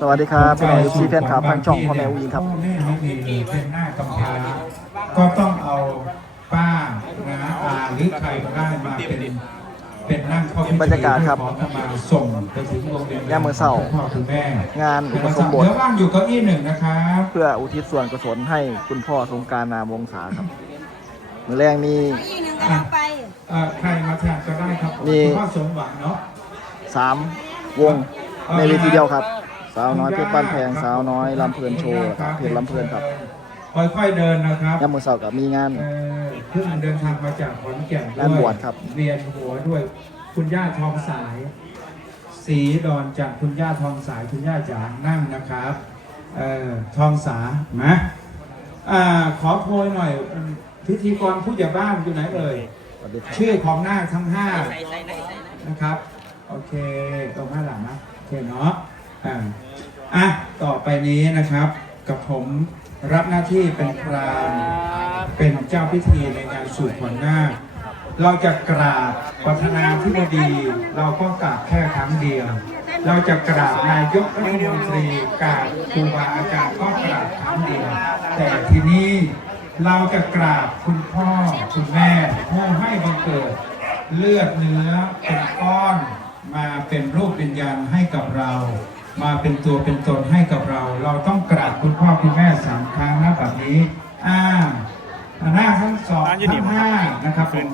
สวัสดีครับพี่น้องซีแฟนคลับทางช่องพ่อแม่อุ้งอิงครับพ่อแม่ไม่มีเลยเป็นหน้ากำพร้าก็ต้องเอาป้านะอาหรือใครก็ได้มาเป็นเป็นนั่งเข้าพิธีบรรยากาศครับขอขมาส่งไปถึงโรงเรียนย่ามมื้อเช้าคุณพ่อคุณแม่งานอุปสมบทเดี๋ยวว่างอยู่เก้าอี้หนึ่งนะครับเพื่ออุทิศส่วนกุศลให้คุณพ่อสงกรารนามวงศาครับมือแรงมีอีกหนึ่งกำลังไปเอ่อใครมาแทนก็ได้ครับมีคุณพ่อสมหวังเนาะสามวงในเวทีเดียวครับ สาวน้อยเพชรบ้านแพงสาวน้อยลำเพลินโชว์ครับเพจลำเพลินครับค่อยๆเดินนะครับย่ามมือเสาร์กับมีงาน เอ่อเพิ่งเดินทางมาจากขอนแก่นด้วยงานบวชครับ เวียนหัวด้วยคุณย่าทองสายสีดอนจากคุณย่าทองสายคุณย่าจ๋านั่งนะครับเอ่อทองสานะอ่าขอโพยหน่อยพิธีกรผู้ใหญ่บ้านอยู่ไหนเอ่ย สวัสดีครับชื่อของนาคทั้งห้านะครับ โอเค ตรงข้างหลังนะ โอเคเนาะ อ่าอะต่อไปนี้นะครับ กับผมรับหน้าที่เป็นพรามเป็นเจ้าพิธีในงานสู่ขวัญนาคเราจะกราบประธานาธิบดี เราก็กราบแค่ครั้งเดียว เราจะกราบนายกรัฐมนตรีกราบครูบาอาจารย์ก็กราบครั้งเดียว แต่ทีนี้เราจะกราบคุณพ่อคุณแม่ผู้ให้บังเกิด เลือดเนื้อเป็นก้อนมาเป็นรูปวิญญาณให้กับเรา มาเป็นตัวเป็นตนให้กับเรา เราต้องกราบคุณพ่อคุณแม่สามครั้งนะแบบนี้ อ่าหน้าทั้งสองทั้งห้านะครับผม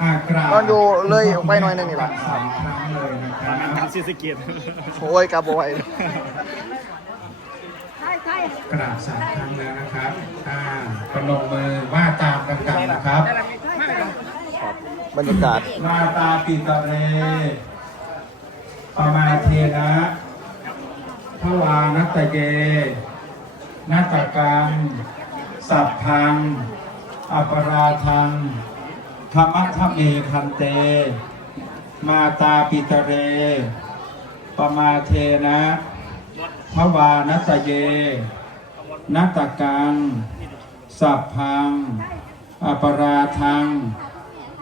อ่ากราบตอนอยู่เลยออกไปหน่อยหนึงนี่ล่ะสามครั้งเลยนะครับซีสะเกียรโอ้ยกลับบ่ไหวใช่ใช่กราบสามครั้งแล้วนะครับอ่าประนมมือว่าตามดังๆนะครับ บรรยากาศมาตาปิตะเรปมาเทนะท วานัตตะเยนัตตกังสัพพัง อปราทังธรรมะทะเมพันเต มาตาปิตะเร ปมาเทนะทวานัตตะเยนัตตกัง สัพพัง อปราทัง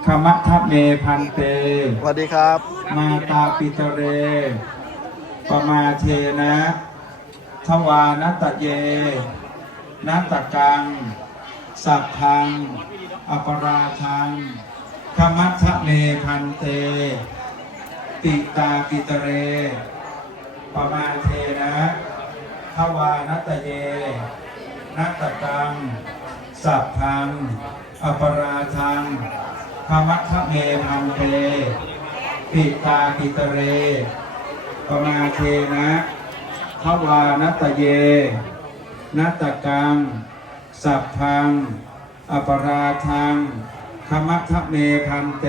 ขมะทะเมพันเต สวัสดีครับ มาตาปิตะเร ปมาเทนะ ทวานัตตะเยนัตตะกัง สัพพัง อปราทังขมัทะเมพันเตปิตาปิตเร ปมาเทนะทวานัตตะเยนัตตะกัง สัพพัง อปราทังขมัทะเมพันเตปิตาปิตเร ปมาเทนะ ทวานัตตะเย นัตตะกัง สัพพัง อปราทังขมัทะเมพันเต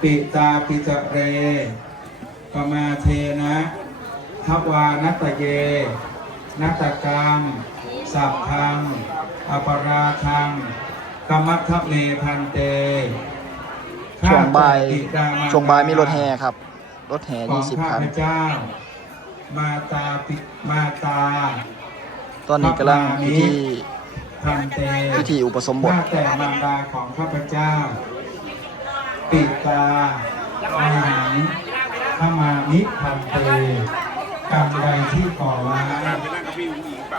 ปิตาปิตะเร ปมาเทนะทวานัตตะเย นัตตะกัง สัพพัง อปราทังกรรมัทะเมพันเตช่วงบ่ายข้แต่บิดมรดช่วงบ่ายมีรถแห่ครับ รถแห่ของ20ข้าคันพเจ้า มาตาปิมาตาตอนนี้กำลังพิธีพันเตพิธีอุปสมบทข้าแต่มารดาของข้าพเจ้า ปิตาอาหังขมานิพันเตกรรมใดที่ก่อไว้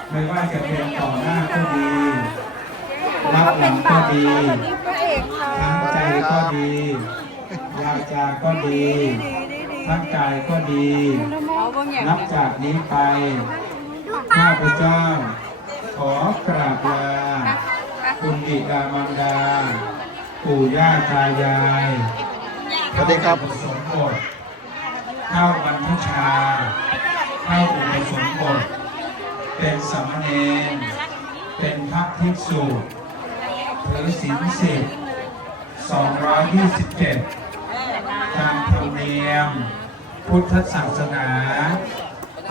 ไม่ว่าจะเป็นต่อหน้าก็ดีรับหลังก็ดีพระเอกค่ะทั้งใจก็ดีวาจาก็ดี ทั้งกายก็ดี เอาบางอย่างนับจากนี้ไป ข้าพเจ้า ขอกราบลาคุณบิดามารดา ปู่ย่าตายายสวัสดีครับเข้าอุปสมบทเข้าบรรพชาเข้าอุปสมบทเป็นสามเณรเป็นพระภิกษุถือศีลสิบ227ตามธรรมเนียม พุทธศาสนา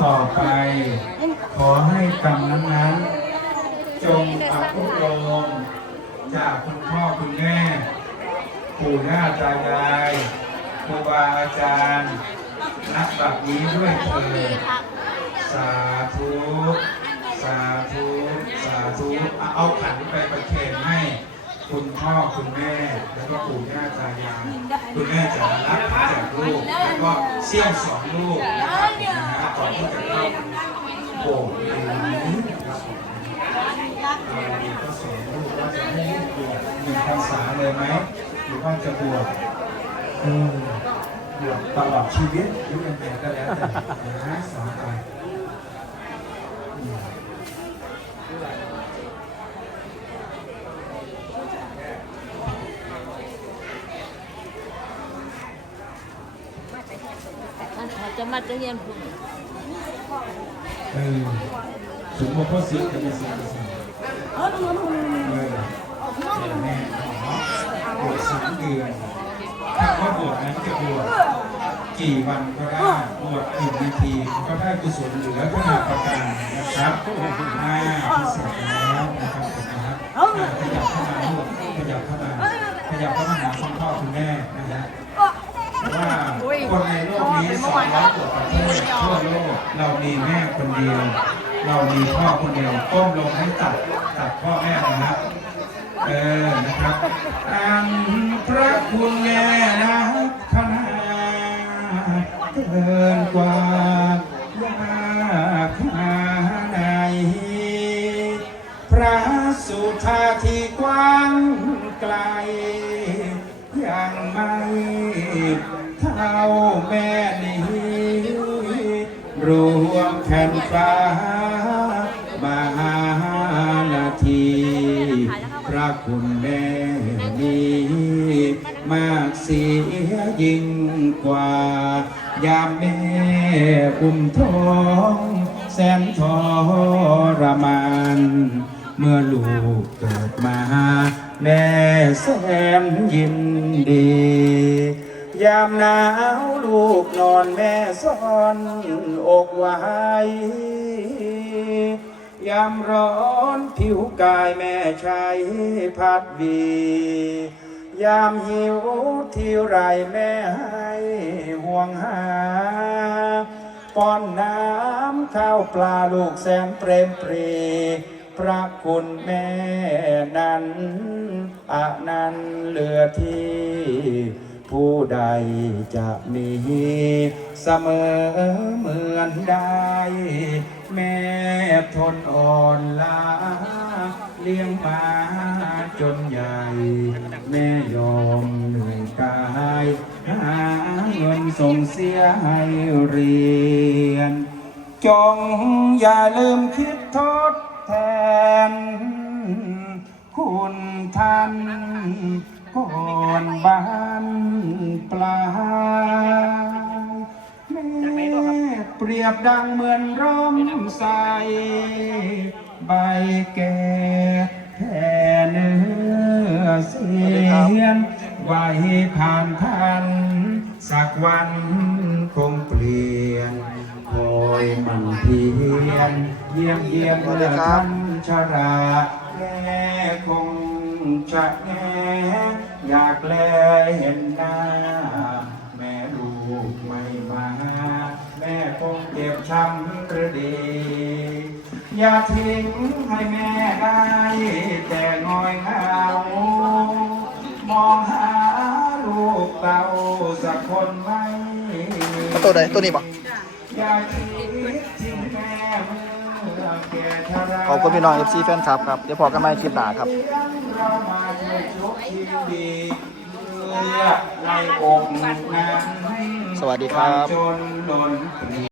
ต่อไป ขอให้กรรมนั้นจงอภิโลมจากคุณพ่อคุณแม่ปู่ย่าตายายครูบาอาจารย์นักบัดนี้ด้วยเถิดสาธุ สาธุ สาธุ เอาขัน คุณพ่อคุณแม่ แล้วก็ปู่ย่าตายายคุณแม่จะรับจากลูกแล้วก็เสี่ยงสองลูกนะครับนะฮะก่อนที่จะเข้าโป่งนี้นะครับเราก็สอนลูกว่าจะให้ลูกบวชหนึ่งพรรษาเลยไหมหรือว่าจะบวชเออบวชตลอดชีวิตหรือยังไงก็แล้วแต่นะสอนไปอืม เขา จะมาจะเรียนพุ่นเออถึงบอกว่าสิจะมีสิ่งสิ่งเออแม่เนาะบวชสามเดือนถ้าว่าบวชนั้นจะบวชกี่วันก็ได้บวชกี่นาทีก็ได้กุศลเหลือขนาดประการนะครับอ่าพิเศษแล้วนะครับนะครับขยับเข้ามาขยับเข้ามาขยับเข้ามาหาคุณพ่อคุณแม่นะฮะ ว่าคนในโลกนี้สองร้อยกว่าประเทศทั่วโลกเรามีแม่คนเดียว เรามีพ่อคนเดียวก้มลงให้ตัดตัดพ่อแม่นะครับเออนะครับอังพระคุณแม่นะ ผ่นฟ้ามหานาทีพระคุณแม่นี้มากเสียยิ่งกว่า ยามแม่อุ้มท้อง แสนทรมาน เมื่อลูกเกิดมา แม่แสนยินดี ยามหนาวลูกนอนแม่ซ่อนอกไว้ยามร้อนผิวกายแม่ใช้พัดวี ยามหิวที่ไรแม่ให้ห่วงหาป้อนน้ำข้าวปลาลูกแสนเปรมปรี พระคุณแม่นั้นอะนั้นเหลือที่ ผู้ใดจะมีเสมอเหมือนได้ แม่ทนอ่อนล้าเลี้ยงมาจนใหญ่ แม่ยอมเหนื่อยกายหาเงินส่งเสียให้เรียน จงอย่าลืมคิดทดแทน คุณท่าน ก่อนบ้านปลายแม่เปรียบดังเหมือนร่มใสใบแก่แผ่เนื้อเสียนไว้ผ่านทันสักวันคงเปลี่ยนคอยมันเพียนเยี่ยมเยี่ยมเมื่อท่านชราแม่คง จะแงอยากแลเห็นหน้า แม่ลูกไม่มา แม่คงเก็บช้ำหรือดีอย่าทิ้งให้แม่ได้ แต่งอยเหงามองหาลูกเต่าสักคนไหมตัวใดตัวนี้ปะ อย่าคิดทิ้งแม่เมื่อแก่ชรา ข อบคุณพี่น้องเอฟซีแฟนคลับครับ เดี๋ยวพอกันใหม่คลิปหน้าครับ ในองค์นั้นสวัสดีครับ จนล้น